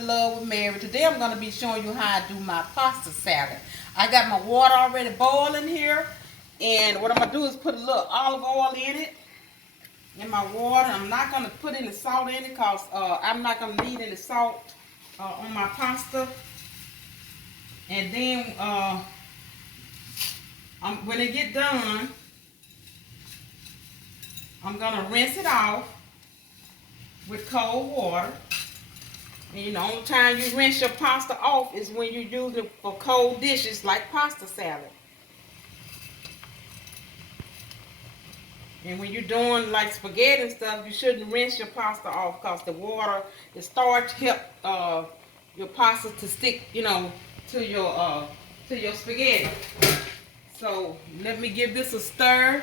with Love with Mary. Today I'm going to be showing you how I do my pasta salad. I got my water already boiling here. And what I'm going to do is put a little olive oil in it, in my water. I'm not going to put any salt in it because I'm not going to need any salt on my pasta. And then when it get done, I'm going to rinse it off with cold water. And you know, the only time you rinse your pasta off is when you use it for cold dishes like pasta salad. And when you're doing like spaghetti and stuff, you shouldn't rinse your pasta off because the water, the starch help your pasta to stick, you know, to your spaghetti. So let me give this a stir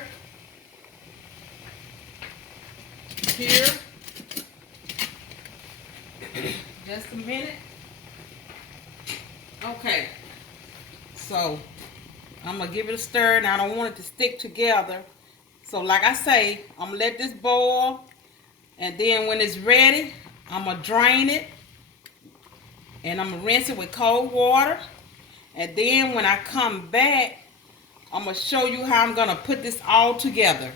here. Just a minute. Okay, so I'm gonna give it a stir, and I don't want it to stick together. So like I say, I'm gonna let this boil, and then when it's ready, I'm gonna drain it, and I'm gonna rinse it with cold water. And then when I come back, I'm gonna show you how I'm gonna put this all together.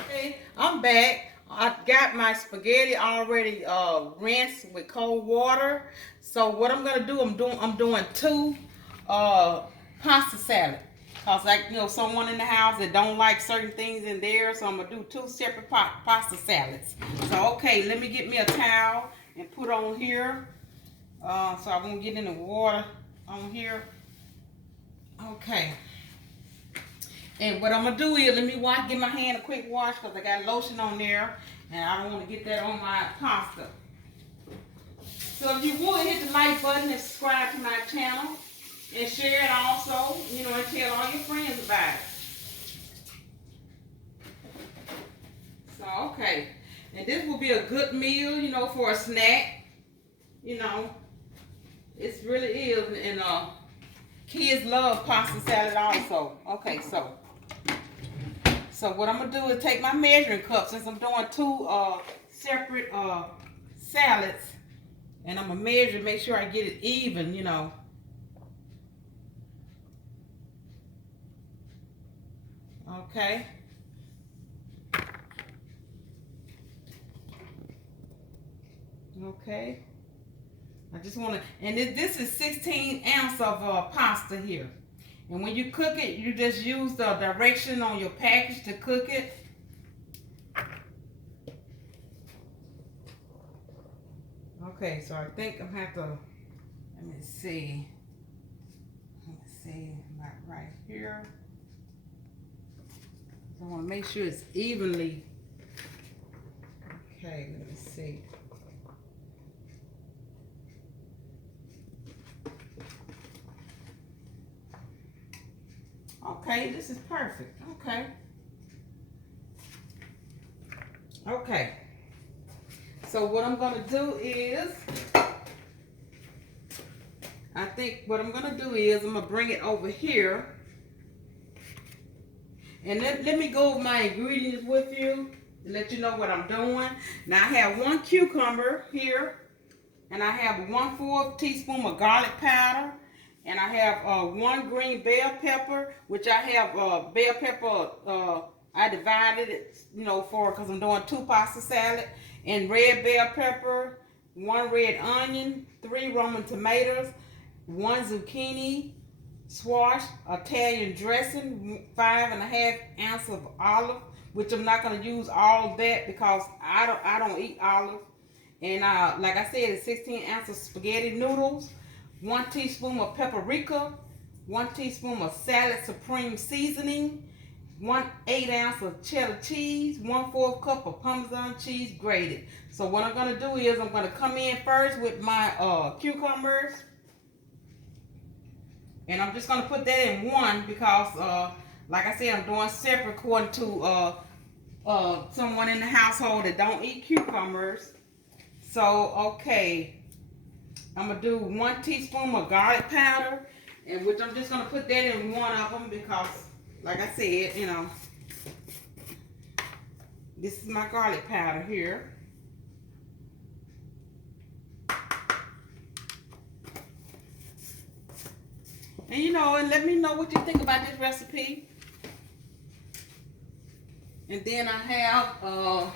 Okay, I'm back. I got my spaghetti already rinsed with cold water. So what I'm gonna do, I'm doing two pasta salad. Cause like someone in the house that don't like certain things in there, so I'm gonna do two separate pasta salads. So okay, let me get me a towel and put on here. So I won't get any water on here. Okay. And what I'm going to do is, let me give my hand a quick wash because I got lotion on there. And I don't want to get that on my pasta. So if you would, hit the like button and subscribe to my channel. And share it also, and tell all your friends about it. So, okay. And this will be a good meal, for a snack. It really is. And kids love pasta salad also. Okay, so what I'm going to do is take my measuring cup, since I'm doing two separate salads, and I'm going to measure, make sure I get it even, Okay. Okay. I just want to, and this is 16 ounces of pasta here. And when you cook it, you just use the direction on your package to cook it. Okay, so I think I'm have to, let me see, about right here. So I want to make sure it's evenly. Okay, let me see. Okay, this is perfect. Okay. Okay. So what I'm going to do is, I think what I'm going to do is, I'm going to bring it over here. And let me go over my ingredients with you to let you know what I'm doing. Now I have 1 cucumber here. And I have 1/4 teaspoon of garlic powder. And I have 1 green bell pepper, which I have bell pepper, I divided it, because I'm doing 2 pasta salad. And red bell pepper, 1 red onion, 3 Roman tomatoes, 1 zucchini, squash, Italian dressing, 5½ ounce of olive, which I'm not going to use all that because I don't eat olive. And like I said, it's 16 ounces of spaghetti noodles, 1 teaspoon of paprika, 1 teaspoon of salad supreme seasoning, 1/8 ounce of cheddar cheese, 1/4 cup of parmesan cheese grated. So what I'm going to do is, I'm going to come in first with my cucumbers. And I'm just going to put that in one because, like I said, I'm doing separate according to someone in the household that don't eat cucumbers. So, okay, I'm going to do 1 teaspoon of garlic powder, and which I'm just going to put that in one of them because, like I said, this is my garlic powder here. And and let me know what you think about this recipe. And then I have,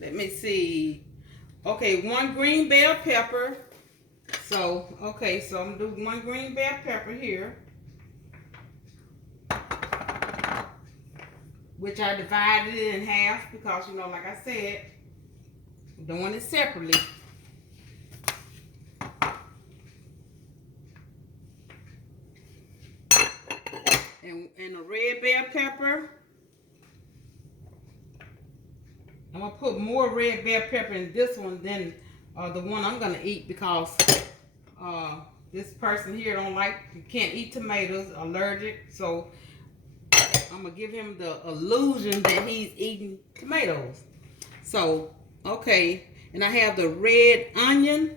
let me see. Okay, 1 green bell pepper. So, okay, so I'm gonna do 1 green bell pepper here, which I divided it in half because, like I said, I'm doing it separately. And a red bell pepper. I'm gonna put more red bell pepper in this one than the one I'm gonna eat because this person here can't eat tomatoes, allergic. So I'm gonna give him the illusion that he's eating tomatoes. So, okay, and I have the red onion.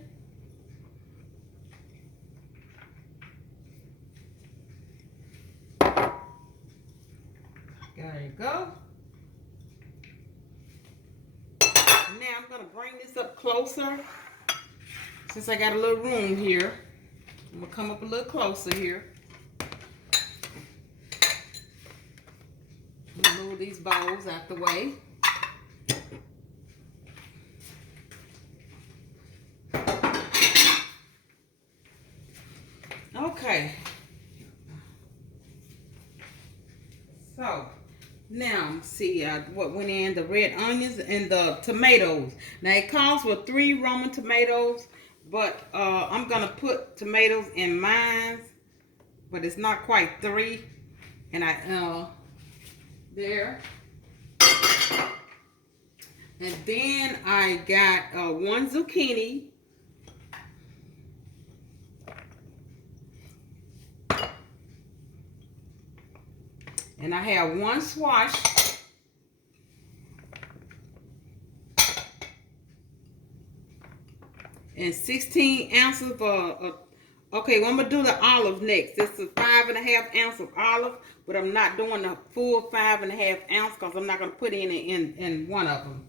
There you go. Now I'm gonna bring this up closer. Since I got a little room here, I'm gonna come up a little closer here. Move these bowls out the way. Okay. So now see what went in: the red onions and the tomatoes. Now it calls for 3 Roman tomatoes, but I'm gonna put tomatoes in mine, but it's not quite 3. And there. And then I got 1 zucchini. And I have 1 squash. And 16 ounces of, okay, well, I'm going to do the olive next. This is 5.5 ounces of olive, but I'm not doing the full 5.5 ounces because I'm not going to put in one of them.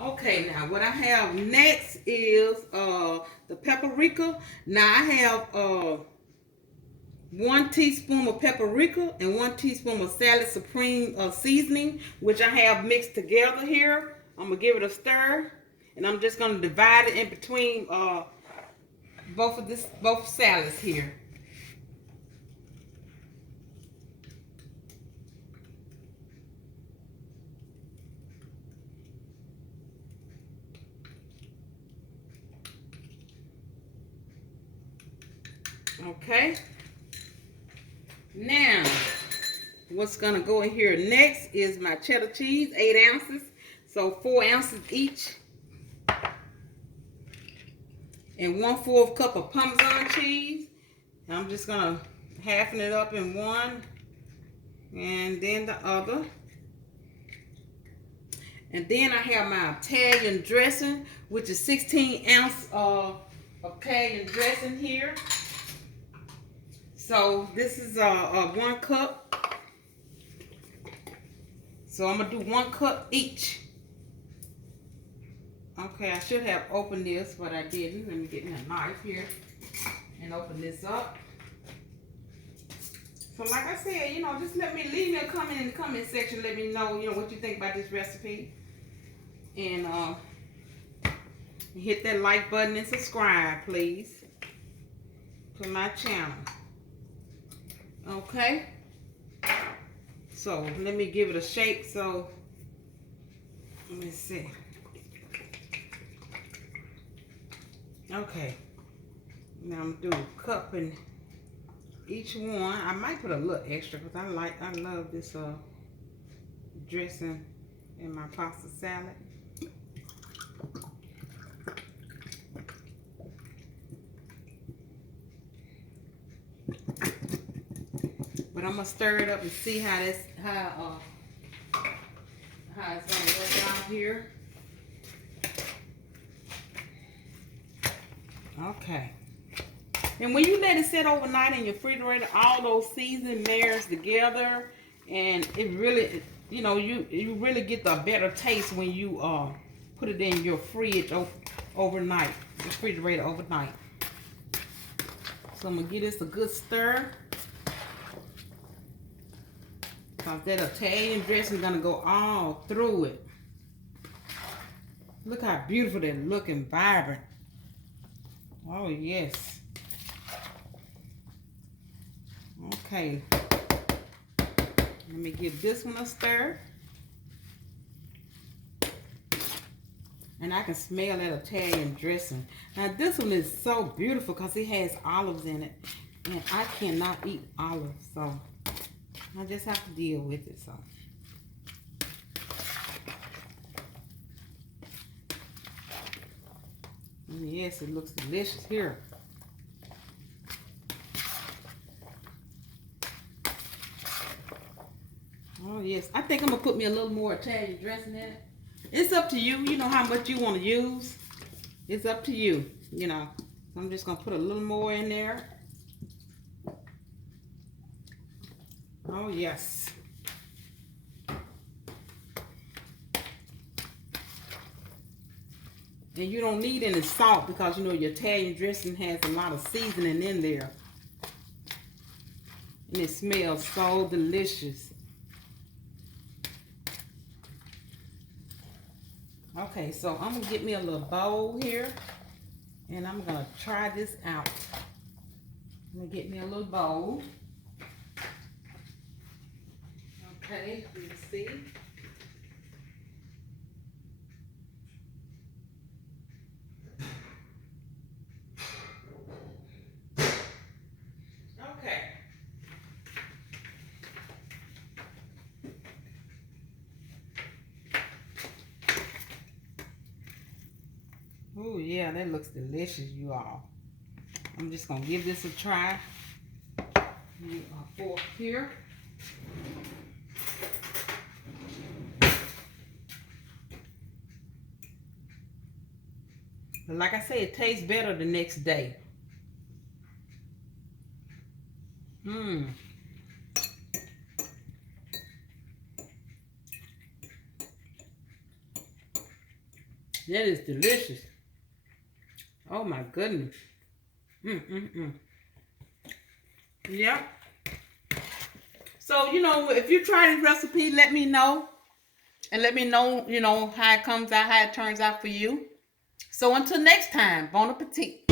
Okay, now what I have next is the paprika. Now I have 1 teaspoon of paprika and 1 teaspoon of salad supreme seasoning, which I have mixed together here. I'm gonna give it a stir, and I'm just gonna divide it in between both salads here. Okay. Now, what's gonna go in here next is my cheddar cheese, 8 ounces, so 4 ounces each, and 1/4 cup of parmesan cheese. And I'm just gonna halfen it up in one, and then the other. And then I have my Italian dressing, which is 16 ounces of Italian dressing here. So this is 1 cup. So I'm gonna do 1 cup each. Okay, I should have opened this, but I didn't. Let me get my knife here and open this up. So like I said, just leave me a comment in the comment section. Let me know, what you think about this recipe. And hit that like button and subscribe, please, to my channel. Okay. So let me give it a shake. So let me see. Okay. Now I'm gonna do a cup in each one. I might put a little extra because I love this dressing in my pasta salad. But I'm gonna stir it up and see how it's gonna work out here. Okay. And when you let it sit overnight in your refrigerator, all those seasonings marries together, and it really, you really get the better taste when you put it in your fridge overnight, refrigerator overnight. So I'm gonna give this a good stir, because that Italian dressing is gonna go all through it. Look how beautiful they look and vibrant. Oh yes. Okay. Let me give this one a stir. And I can smell that Italian dressing. Now this one is so beautiful because it has olives in it. And I cannot eat olives, so I just have to deal with it. So yes, it looks delicious here. Oh yes, I think I'm gonna put me a little more Italian dressing in it. It's up to you. You know how much you want to use. It's up to you, you know. I'm just going to put a little more in there. Oh, yes. And you don't need any salt because, you know, your Italian dressing has a lot of seasoning in there. And it smells so delicious. Okay, so I'm going to get me a little bowl here, and I'm going to try this out. I'm going to get me a little bowl. Okay, let's see. Okay. Oh yeah, that looks delicious, you all. I'm just gonna give this a try. Need a fork here. But like I say, it tastes better the next day. That is delicious. Oh my goodness. Yep. So, you know, if you try this recipe, let me know. And let me know, you know, how it comes out, how it turns out for you. So until next time, bon appetit.